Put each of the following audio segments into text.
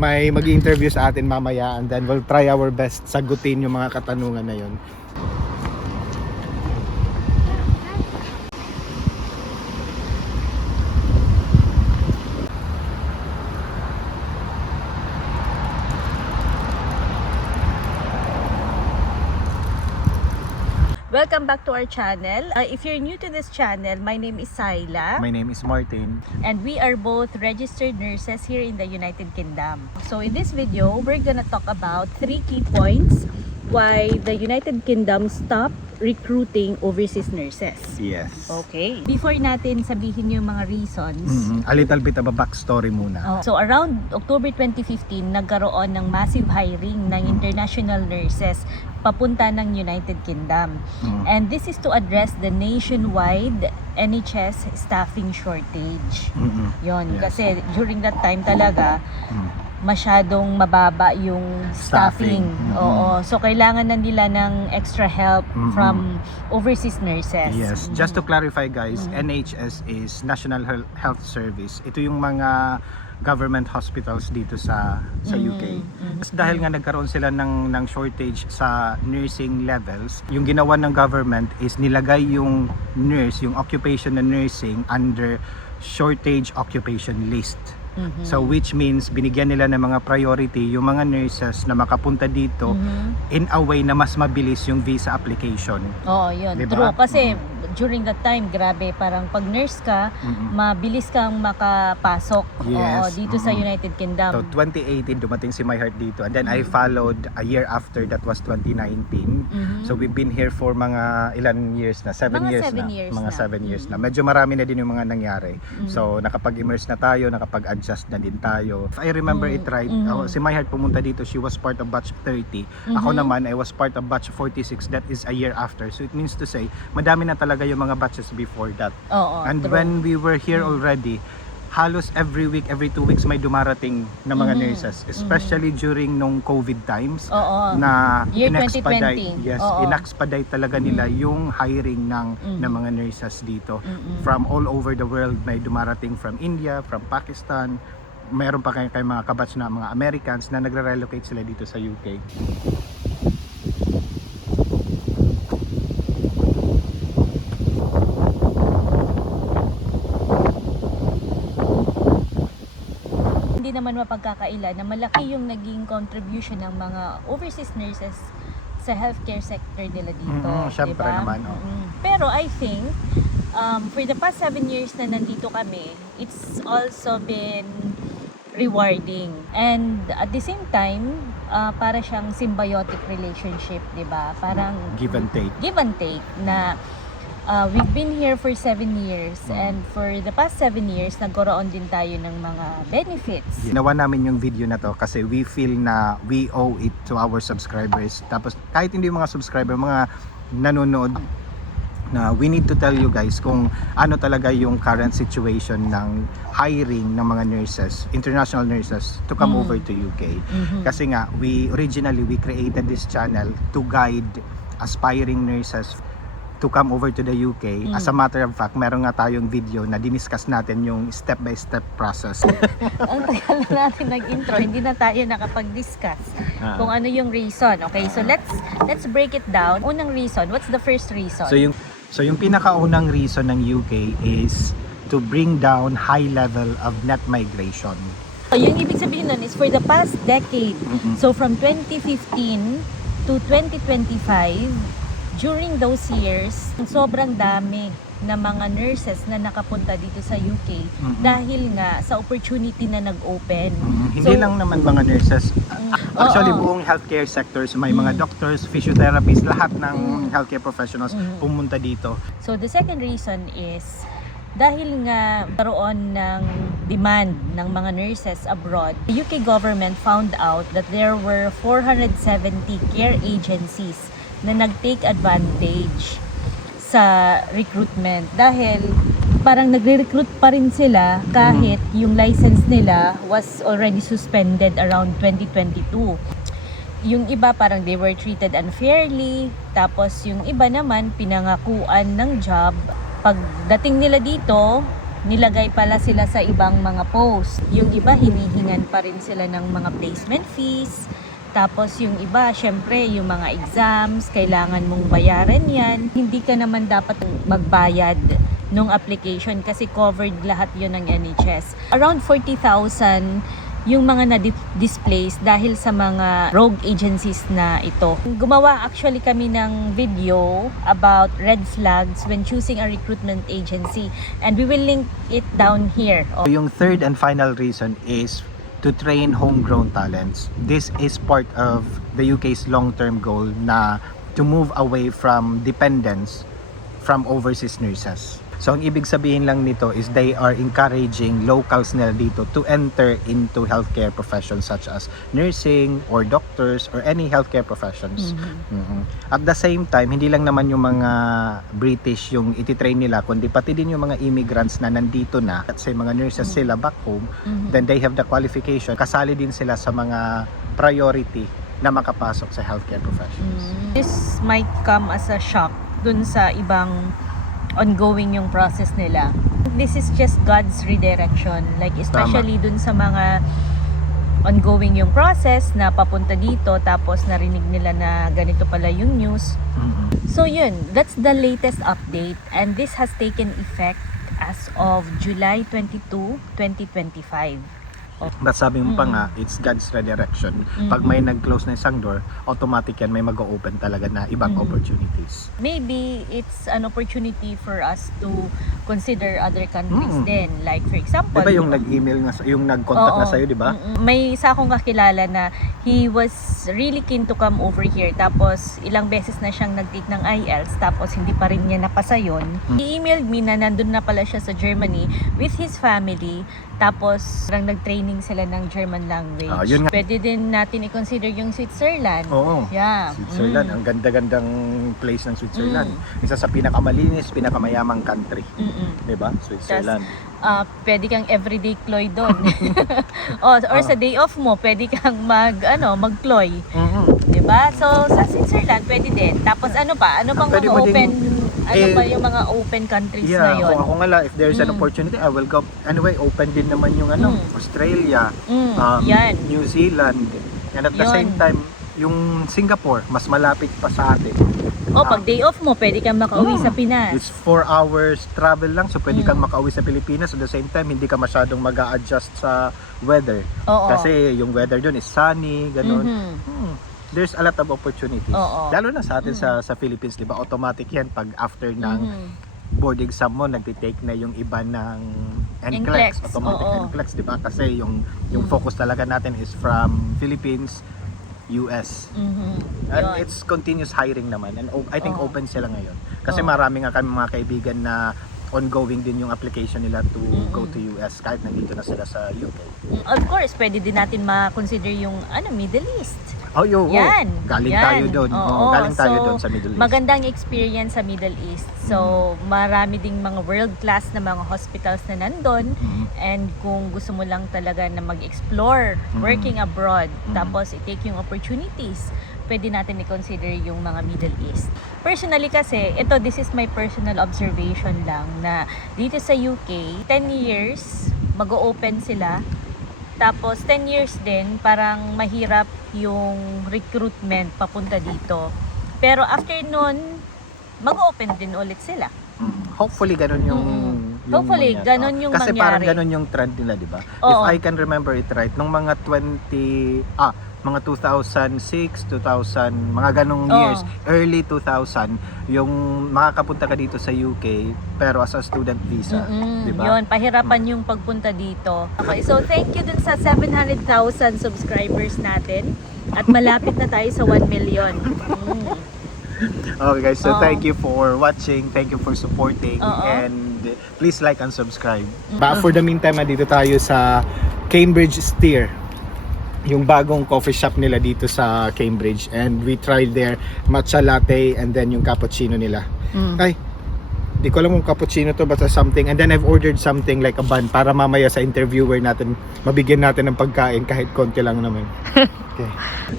May mag-interview sa atin mamaya and then we'll try our best sagutin yung mga katanungan na yun. Welcome back to our channel. If you're new to this channel, my name is Sayla. My name is Martin. And we are both registered nurses here in the United Kingdom. So in this video, we're gonna talk about 3 key points why the United Kingdom stopped recruiting overseas nurses. Yes. Okay. Before natin sabihin yung mga reasons, A little bit of a backstory muna. so around October 2015, nagkaroon ng massive hiring ng international nurses papunta ng United Kingdom. And this is to address the nationwide NHS staffing shortage. Yon, Yes. kasi during that time talaga masyadong mababa yung staffing. Oo. So kailangan na nila ng extra help from overseas nurses. Yes, just to clarify guys, NHS is National Health Service. Ito yung mga government hospitals dito sa UK. Dahil nga nagkaroon sila ng shortage sa nursing levels, yung ginawa ng government is nilagay yung nurse, yung occupation na nursing under shortage occupation list. So which means binigyan nila ng mga priority yung mga nurses na makapunta dito in a way na mas mabilis yung visa application. Oo, yun. Diba? True. Kasi during that time, grabe, parang pag nurse ka, mabilis kang makapasok Yes. dito sa United Kingdom. So 2018 dumating si My Heart dito and then I followed a year after, that was 2019. So we've been here for mga ilan years na? 7 Mga years 7 na. years Mga na. 7 years na. Medyo marami na din yung mga nangyari. So nakapag-immerse na tayo, nakapag-adjust na din tayo. If I remember it right, si My Heart pumunta dito, she was part of batch 30. Ako naman, I was part of batch 46. That is a year after. So it means to say, madami na talaga yung mga batches before that. Oo, And true. when we were here already, halos every week, every 2 weeks may dumarating na mga nurses, especially during nung COVID times. Oo. Na Year in-expedite, 2020. yes, Oo. in-expedite talaga nila yung hiring ng mga nurses dito. From all over the world, may dumarating from India, from Pakistan, mayroon pa kayo mga kabatch na mga Americans na nagre-relocate sila dito sa UK. Hindi naman mapagkakaila na malaki yung naging contribution ng mga overseas nurses sa healthcare sector nila dito. Syempre diba? naman. Pero I think, for the past 7 years na nandito kami, it's also been rewarding. And at the same time, para siyang symbiotic relationship, di ba? Parang Give and take. Give and take na we've been here for 7 years and for the past 7 years nagkaroon din tayo ng mga benefits. Ginawa namin yung video na to kasi we feel na we owe it to our subscribers. Tapos kahit hindi yung mga subscriber, mga nanonood, na we need to tell you guys kung ano talaga yung current situation ng hiring ng mga nurses, international nurses to come over to UK. Kasi nga, we created this channel to guide aspiring nurses to come over to the UK. As a matter of fact, meron nga tayong video na diniscuss natin yung step-by-step process. Ang tagal na natin nag-intro, hindi na tayo nakapag-discuss kung ano yung reason. Okay, so let's break it down. Unang reason, what's the first reason? So yung pinakaunang reason ng UK is to bring down high level of net migration. So, yung ibig sabihin nun is for the past decade, so from 2015 to 2025, during those years, sobrang dami na mga nurses na nakapunta dito sa UK dahil nga sa opportunity na nag-open. Hindi lang naman mga nurses. Actually, buong healthcare sectors, may mga doctors, physiotherapists, lahat ng healthcare professionals pumunta dito. So the second reason is dahil nga karoon ng demand ng mga nurses abroad, the UK government found out that there were 470 care agencies na nag-take advantage sa recruitment dahil parang nagre-recruit pa rin sila kahit yung license nila was already suspended around 2022. Yung iba parang they were treated unfairly, tapos yung iba naman pinangakuan ng job. Pagdating nila dito, nilagay pala sila sa ibang mga post. Yung iba, hinihingan pa rin sila ng mga placement fees. Tapos yung iba, syempre, yung mga exams, kailangan mong bayaran yan. Hindi ka naman dapat magbayad nung application kasi covered lahat yun ng NHS. Around 40,000 yung mga na-displace dahil sa mga rogue agencies na ito. Gumawa actually kami ng video about red flags when choosing a recruitment agency, and we will link it down here. Yung third and final reason is to train homegrown talents. This is part of the UK's long-term goal na to move away from dependence from overseas nurses. So ang ibig sabihin lang nito is they are encouraging locals nila dito to enter into healthcare professions such as nursing or doctors or any healthcare professions. At the same time, hindi lang naman yung mga British yung ititrain nila, kundi pati din yung mga immigrants na nandito na at say mga nurses sila back home, then they have the qualification. Kasali din sila sa mga priority na makapasok sa healthcare professions. This might come as a shock dun sa ibang ongoing yung process nila. This is just God's redirection. Like especially dun sa mga ongoing yung process na papunta dito tapos narinig nila na ganito pala yung news. So yun, that's the latest update, and this has taken effect as of July 22, 2025. But sabi mo pa nga, it's God's redirection. Pag may nag-close na isang door, automatic yan may mag-open talaga na ibang opportunities. Maybe it's an opportunity for us to consider other countries din. Like for example, Diba yung nag-email nga, yung nag-contact na sa'yo, diba? May isa akong kakilala na he was really keen to come over here. Tapos ilang beses na siyang nag-take ng IELTS. Tapos hindi pa rin niya napasa yun. He emailed me na nandun na pala siya sa Germany with his family. Tapos parang nag-training sila ng German language. Yun nga. Pwede din natin i-consider yung Switzerland. Oo. Yeah. Switzerland, ang ganda-gandang place ng Switzerland. Isa sa pinakamalinis, pinakamayamang country. Diba? Switzerland. Pwede kang everyday kloy doon. Or sa day off mo, pwede kang mag-kloy. Diba? So, sa Switzerland, pwede din. Tapos ano pa? Ano pang Pwede mga mo din- open, ano pa yung mga open countries na yun? Kung ako nga lang, if there's an opportunity, I will go. Anyway, open din naman yung Australia, yan. New Zealand, and at the Yun. same time, yung Singapore, mas malapit pa sa atin. Pag day off mo, pwede kang makauwi sa Pinas. It's 4 hours travel lang, so pwede kang makauwi sa Pilipinas. At the same time, hindi ka masyadong mag-a-adjust sa weather. Oo. Kasi yung weather doon is sunny, ganun. There's a lot of opportunities. Oo. Lalo na sa atin sa Philippines, di ba? Automatic yan pag after ng board exam mo, nagtitake na yung iba ng NCLEX. NCLEX, Automatic oo. NCLEX, di ba? Kasi yung focus talaga natin is from Philippines, US. And Yun. it's continuous hiring naman. And I think Oo. open sila ngayon. Kasi Oo. marami nga kami mga kaibigan na ongoing din yung application nila to go to US kahit nandito na sila sa UK. Of course, pwede din natin ma-consider yung Middle East. Yan. Galing Yan. tayo doon. Oo. Galing tayo So, doon sa Middle East. Magandang experience sa Middle East. So, marami ding mga world-class na mga hospitals na nandun. And kung gusto mo lang talaga na mag-explore, working abroad, tapos i-take yung opportunities, pwede natin i-consider yung mga Middle East. Personally kasi, this is my personal observation lang na dito sa UK, 10 years, mag-o-open sila. Tapos 10 years din, parang mahirap yung recruitment papunta dito. Pero after nun, mag-open din ulit sila. Hopefully ganun yung Hopefully, mangyari. ganun yung Kasi mangyari. parang ganun yung trend nila, di ba? If Oo. I can remember it right, nung mga mga 2006, 2000, mga ganong years, early 2000, yung makakapunta ka dito sa UK pero as a student visa, di ba? Yun, pahirapan yung pagpunta dito. Okay, so thank you dun sa 700,000 subscribers natin. At malapit na tayo sa 1 million. Okay guys, so Oo. thank you for watching, thank you for supporting, Oo. and please like and subscribe. But for the meantime, dito tayo sa Cambridge Steer, yung bagong coffee shop nila dito sa Cambridge, and we tried their matcha latte and then yung cappuccino nila. Ay, di ko alam kung cappuccino to but something, and then I've ordered something like a bun para mamaya sa interviewer natin mabigyan natin ng pagkain kahit konti lang naman. Okay.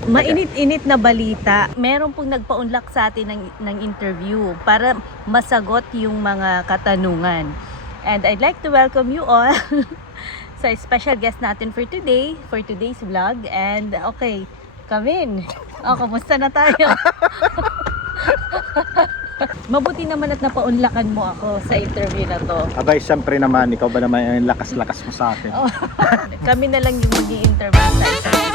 Mainit-init na balita. Meron pong nagpa-unlock sa atin ng interview para masagot yung mga katanungan. And I'd like to welcome you all sa special guest natin for today, for today's vlog. And okay, Kevin, kamusta na tayo? Mabuti naman at napaunlakan mo ako sa interview na to. Abay, syempre naman, ikaw ba naman yung lakas-lakas mo sa akin? Kami na lang yung mag-i-interview sa